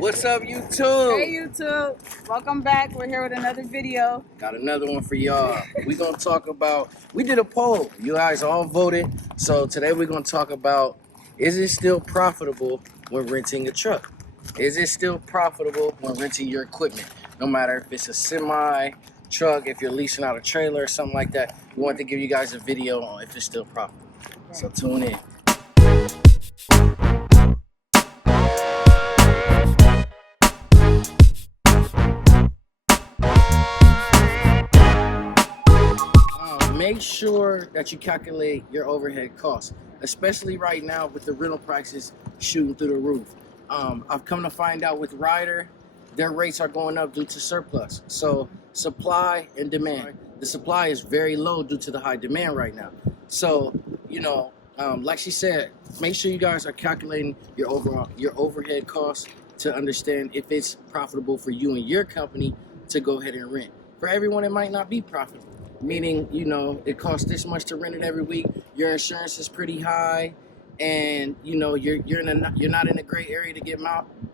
What's up, YouTube? Hey, YouTube. Welcome back. We're here with another video. Got another one for y'all. We're going to talk about, we did a poll. You guys all voted. So today we're going to talk about, is it still profitable when renting a truck? Is it still profitable when renting your equipment? No matter if it's a semi, truck, if you're leasing out a trailer or something like that. We want to give you guys a video on if it's still profitable. So tune in. Make sure that you calculate your overhead costs, especially right now with the rental prices shooting through the roof. I've come to find out with Ryder, their rates are going up due to surplus. So supply and demand. The supply is very low due to the high demand right now. So, like she said, make sure you guys are calculating your overhead costs to understand if it's profitable for you and your company to go ahead and rent. For everyone, it might not be profitable. Meaning, it costs this much to rent it every week. Your insurance is pretty high, and you're not in a great area to get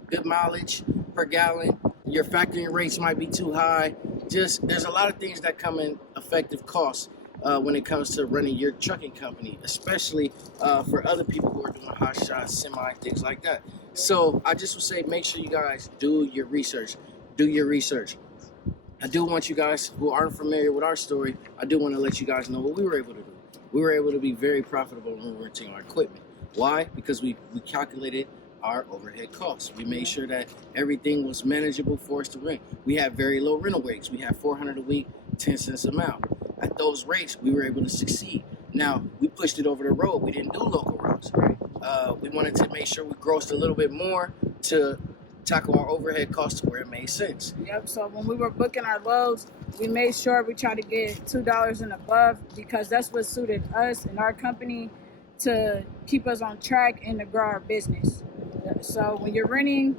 good mileage per gallon. Your factoring rates might be too high. There's a lot of things that come in effective costs when it comes to running your trucking company, especially for other people who are doing hot shots, semi, things like that. So I just would say, make sure you guys do your research. Do your research. I do want you guys who aren't familiar with our story, I do want to let you guys know what we were able to do. We were able to be very profitable when renting our equipment. Why? Because we calculated our overhead costs. We made sure that everything was manageable for us to rent. We had very low rental rates. We had $400 a week, 10 cents a mile. At those rates, we were able to succeed. Now, we pushed it over the road. We didn't do local routes. We wanted to make sure we grossed a little bit more to tackle our overhead costs to where it made sense. Yep, so when we were booking our loads, we made sure we tried to get $2 and above because that's what suited us and our company to keep us on track and to grow our business. So when you're renting,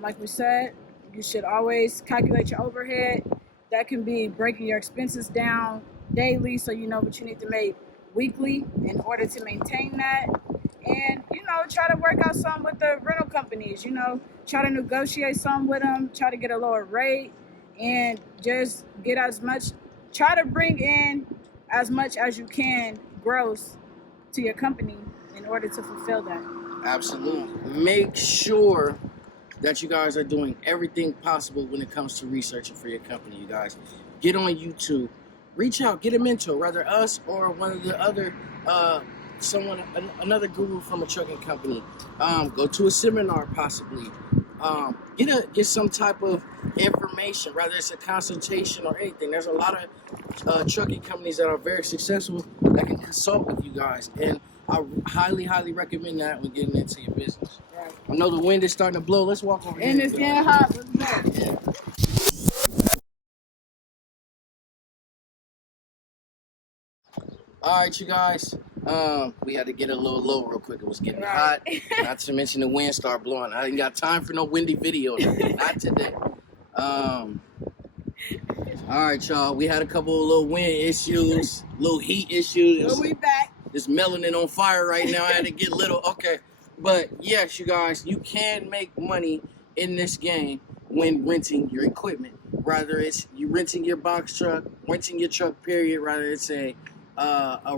like we said, you should always calculate your overhead. That can be breaking your expenses down daily so you know what you need to make weekly in order to maintain that. And, try to work out something with the rental companies, try to negotiate something with them, try to get a lower rate, and just get try to bring in as much as you can gross to your company in order to fulfill that. Absolutely. Make sure that you guys are doing everything possible when it comes to researching for your company, you guys. Get on YouTube, reach out, get a mentor, whether us or one of the other another guru from a trucking company. Go to a seminar possibly. Get some type of information, whether it's a consultation or anything. There's a lot of trucking companies that are very successful that can consult with you guys, and I highly recommend that when getting into your business. Right. I know the wind is starting to blow. Let's walk over here. And it's getting hot. Let's go. All right, you guys. We had to get a little low real quick. It was getting hot. Not to mention the wind started blowing. I ain't got time for no windy video. Not today. All right, y'all. We had a couple of little wind issues, little heat issues. Well, we back. It's melanin on fire right now. I had to get little. Okay. But yes, you guys, you can make money in this game when renting your equipment. Rather it's you renting your box truck, renting your truck, period. Rather it's a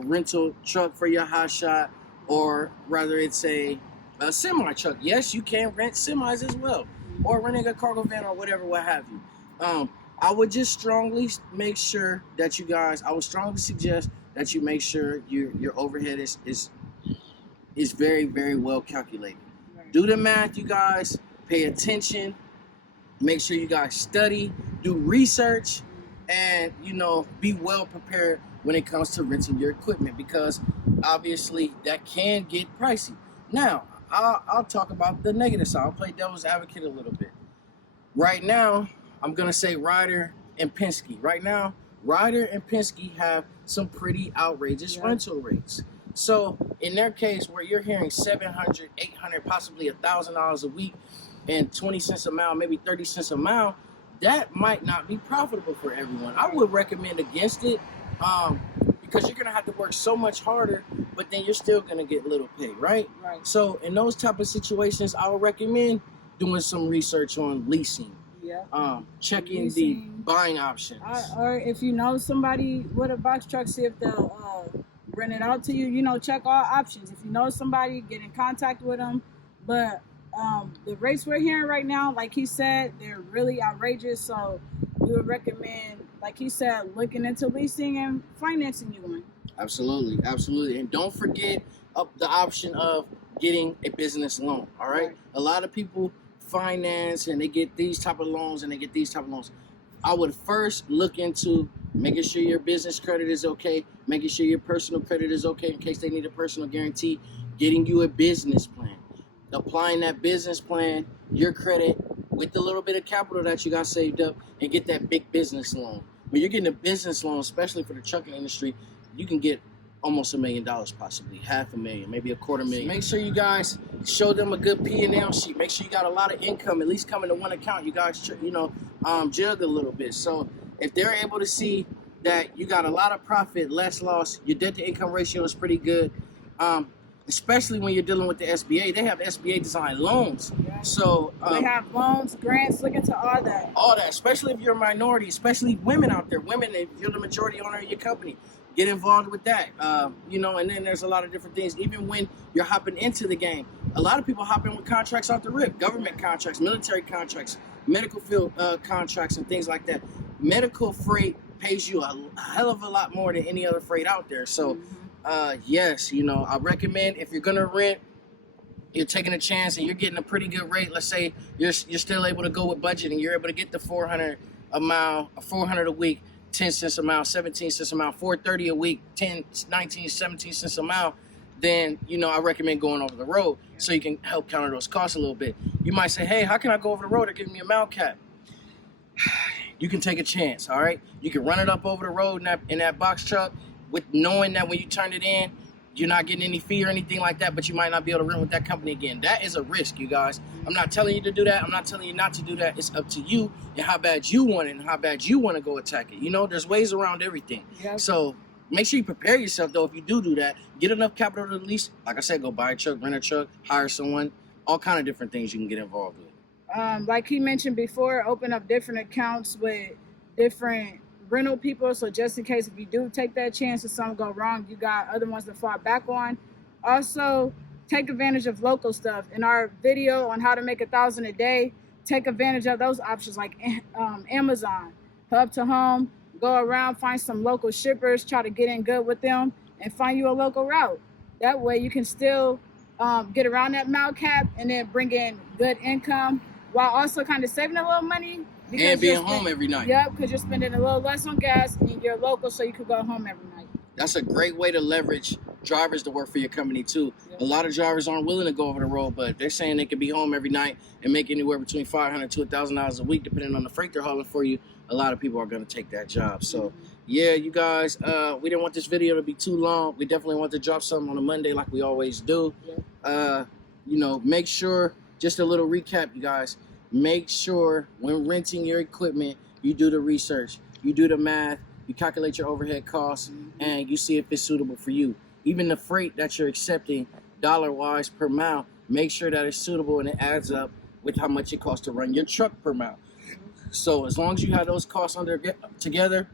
rental truck for your hot shot, or rather it's a semi truck. Yes, you can rent semis as well, or renting a cargo van or whatever, what have you. I would just strongly make sure that you guys, I would strongly suggest that you make sure your overhead is very, very well calculated. Do the math, you guys, pay attention, make sure you guys study, do research, and be well prepared when it comes to renting your equipment, because obviously that can get pricey. Now, I'll talk about the negative side. I'll play devil's advocate a little bit. Right now, I'm going to say Ryder and Penske. Right now, Ryder and Penske have some pretty outrageous rental rates. So in their case, where you're hearing $700, $800, possibly $1,000 a week and 20 cents a mile, maybe 30 cents a mile, that might not be profitable for everyone. I would recommend against it because you're going to have to work so much harder, but then you're still going to get little pay, right? Right. So in those type of situations, I would recommend doing some research on leasing. Yeah. Checking Leasing. the buying options. Or if you know somebody with a box truck, see if they'll rent it out to you. You know, check all options. If you know somebody, get in contact with them. But the rates we're hearing right now, like he said, they're really outrageous. So we would recommend, like he said, looking into leasing and financing you one. Absolutely, absolutely. And don't forget the option of getting a business loan. All right? A lot of people finance and they get these type of loans and they get these type of loans. I would first look into making sure your business credit is okay, making sure your personal credit is okay in case they need a personal guarantee, getting you a business plan, applying that business plan, your credit with the little bit of capital that you got saved up, and get that big business loan. When you're getting a business loan, especially for the trucking industry, you can get almost $1 million, possibly $500,000, maybe $250,000. Make sure you guys show them a good P&L sheet. Make sure you got a lot of income, at least coming to one account. You guys, jug a little bit. So if they're able to see that you got a lot of profit, less loss, your debt to income ratio is pretty good. Especially when you're dealing with the SBA, they have SBA designed loans. Yeah. So they have loans, grants, look into all that. All that, especially if you're a minority, especially women out there. Women, if you're the majority owner of your company, get involved with that. And then there's a lot of different things. Even when you're hopping into the game, a lot of people hop in with contracts off the rip, government contracts, military contracts, medical field contracts, and things like that. Medical freight pays you a hell of a lot more than any other freight out there. So. Yes, I recommend if you're gonna rent, you're taking a chance and you're getting a pretty good rate. Let's say you're still able to go with budget and you're able to get the $400 a mile, $400 a week, 10 cents a mile, 17 cents a mile, $430 a week, 10, 19, 17 cents a mile. Then I recommend going over the road so you can help counter those costs a little bit. You might say, hey, how can I go over the road? They're giving me a mile cap. You can take a chance, all right? You can run it up over the road in that box truck, with knowing that when you turn it in, you're not getting any fee or anything like that, but you might not be able to rent with that company again. That is a risk, you guys. I'm not telling you to do that. I'm not telling you not to do that. It's up to you and how bad you want it and how bad you want to go attack it. There's ways around everything. Yep. So make sure you prepare yourself, though, if you do that. Get enough capital to at least, like I said, go buy a truck, rent a truck, hire someone, all kind of different things you can get involved with. Like he mentioned before, open up different accounts with different rental people, so just in case if you do take that chance and something go wrong, you got other ones to fall back on. Also, take advantage of local stuff. In our video on how to make $1,000 a day, take advantage of those options like Amazon, hub to home, go around, find some local shippers, try to get in good with them, and find you a local route. That way you can still get around that mile cap and then bring in good income while also kind of saving a little money. And being home every night. Yep, because you're spending a little less on gas and you're local, so you could go home every night. That's a great way to leverage drivers to work for your company, too. Yep. A lot of drivers aren't willing to go over the road, but they're saying they could be home every night and make anywhere between $500 to $1,000 a week, depending on the freight they're hauling for you. A lot of people are going to take that job. So, yeah, you guys, we didn't want this video to be too long. We definitely want to drop something on a Monday like we always do. Yep. Make sure, just a little recap, you guys. Make sure when renting your equipment, you do the research, you do the math, you calculate your overhead costs, and you see if it's suitable for you. Even the freight that you're accepting, dollar-wise per mile, make sure that it's suitable and it adds up with how much it costs to run your truck per mile. So as long as you have those costs together,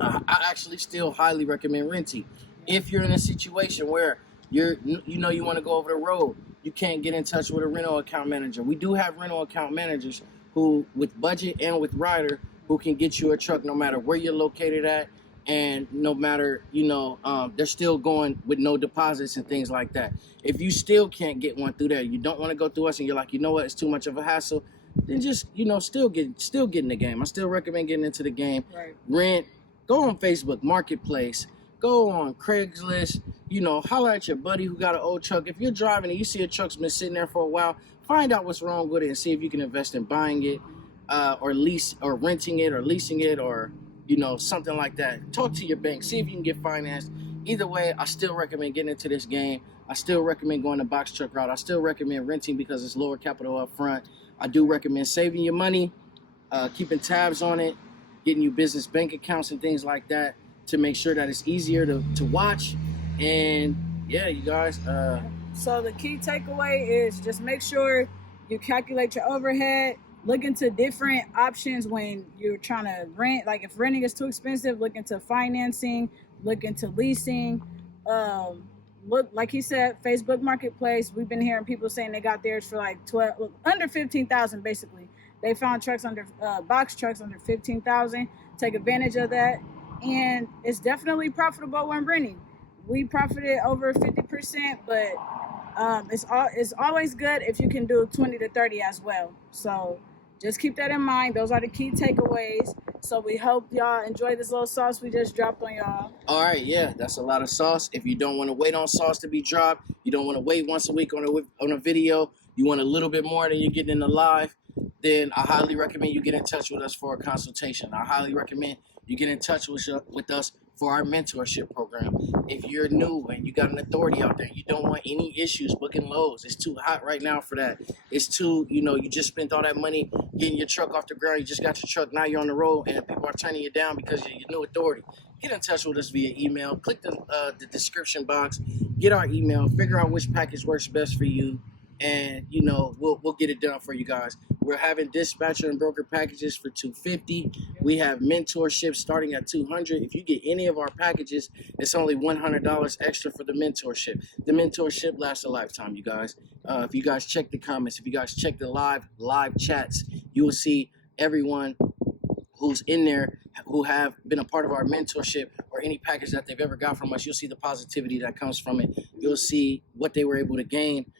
I actually still highly recommend renting. If you're in a situation where you want to go over the road, you can't get in touch with a rental account manager. We do have rental account managers who, with budget and with rider, who can get you a truck no matter where you're located at, and no matter, they're still going with no deposits and things like that. If you still can't get one through that, you don't want to go through us, and you're like, it's too much of a hassle, then just, still get in the game. I still recommend getting into the game. Right. Rent, go on Facebook Marketplace, go on Craigslist, holler at your buddy who got an old truck. If you're driving and you see a truck's been sitting there for a while, find out what's wrong with it and see if you can invest in buying it, or lease, or renting it, or leasing it, or, something like that. Talk to your bank, see if you can get financed. Either way, I still recommend getting into this game. I still recommend going the box truck route. I still recommend renting because it's lower capital up front. I do recommend saving your money, keeping tabs on it, getting you business bank accounts and things like that to make sure that it's easier to watch. And yeah, you guys. So the key takeaway is just make sure You calculate your overhead. Look into different options when you're trying to rent. Like if renting is too expensive, look into financing, look into leasing. Look, like he said, Facebook Marketplace. We've been hearing people saying they got theirs for like 12, under 15,000 basically. They found trucks under box trucks under 15,000. Take advantage of that, and it's definitely profitable when renting. We profited over 50%, but it's always good if you can do 20 to 30 as well. So just keep that in mind. Those are the key takeaways. So we hope y'all enjoy this little sauce we just dropped on y'all. All right, yeah, that's a lot of sauce. If you don't want to wait on sauce to be dropped, you don't want to wait once a week on a video, you want a little bit more than you're getting in the live, then I highly recommend you get in touch with us for a consultation. I highly recommend you get in touch with us for our mentorship program. If you're new and you got an authority out there, you don't want any issues booking loads. It's too hot right now for that. It's too, you just spent all that money getting your truck off the ground. You just got your truck. Now you're on the road and people are turning you down because you're new authority. Get in touch with us via email. Click the description box. Get our email. Figure out which package works best for you. And we'll get it done for you guys. We're having dispatcher and broker packages for $250. We have mentorship starting at $200. If you get any of our packages, it's only $100 extra for the mentorship. The mentorship lasts a lifetime, you guys. If you guys check the comments, if you guys check the live chats, you will see everyone who's in there who have been a part of our mentorship or any package that they've ever got from us. You'll see the positivity that comes from it. You'll see what they were able to gain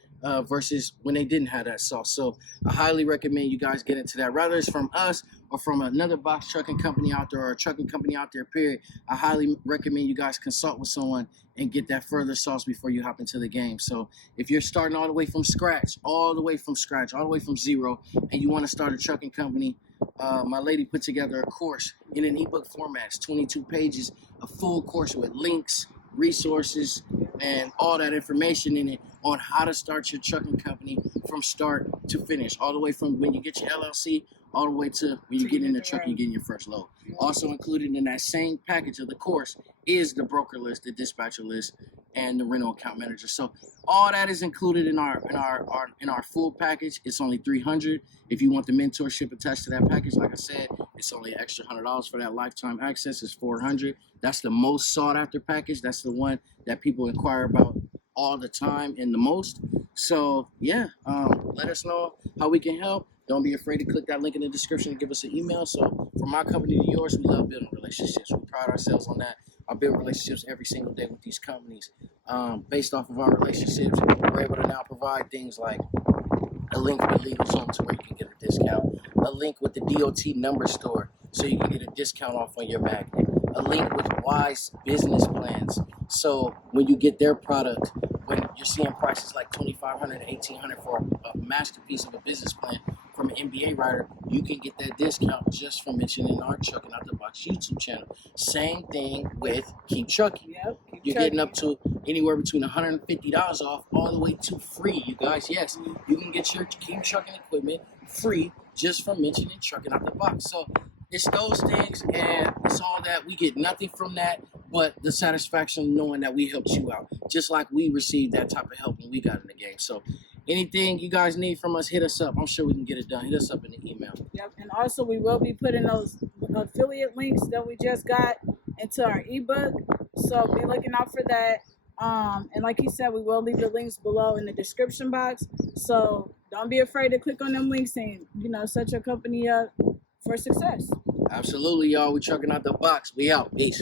versus when they didn't have that sauce. So I highly recommend you guys get into that. Whether it's from us or from another box trucking company out there or a trucking company out there, period, I highly recommend you guys consult with someone and get that further sauce before you hop into the game. So if you're starting all the way from zero, and you want to start a trucking company, my lady put together a course in an ebook format. It's 22 pages, a full course with links, resources, and all that information in it on how to start your trucking company from start to finish, all the way from when you get your LLC, all the way to when you get in the truck, you getting your first load. Also included in that same package of the course is the broker list, the dispatcher list, and the rental account manager. So all that is included in our full package. It's only $300. If you want the mentorship attached to that package, like I said, it's only an extra $100 for that lifetime access. It's $400. That's the most sought after package. That's the one that people inquire about all the time and the most. So yeah, let us know how we can help. Don't be afraid to click that link in the description and give us an email. So from my company to yours, we love building relationships. We pride ourselves on that. I build relationships every single day with these companies. Based off of our relationships, we're able to now provide things like a link with LegalZoom to where you can get a discount, a link with the DOT number store so you can get a discount off on your magnet, a link with Wise business plans. So when you get their product, when you're seeing prices like $2,500 to $1,800 for a masterpiece of a business plan from an MBA writer, you can get that discount just from mentioning our Trucking Out the Box YouTube channel. Same thing with Keep Trucking. Yep, You're getting up to anywhere between $150 off all the way to free, you guys. Yes, you can get your Keep Trucking equipment free just from mentioning Trucking Out the Box. So it's those things, and it's all that. We get nothing from that but the satisfaction of knowing that we helped you out, just like we received that type of help when we got in the game. So anything you guys need from us, hit us up. I'm sure we can get it done. Hit us up in the email. Yep, and also we will be putting those affiliate links that we just got into our ebook. So be looking out for that. And like he said, we will leave the links below in the description box. So don't be afraid to click on them links and set your company up for success. Absolutely, y'all. We Trucking Out the Box. We out. Peace.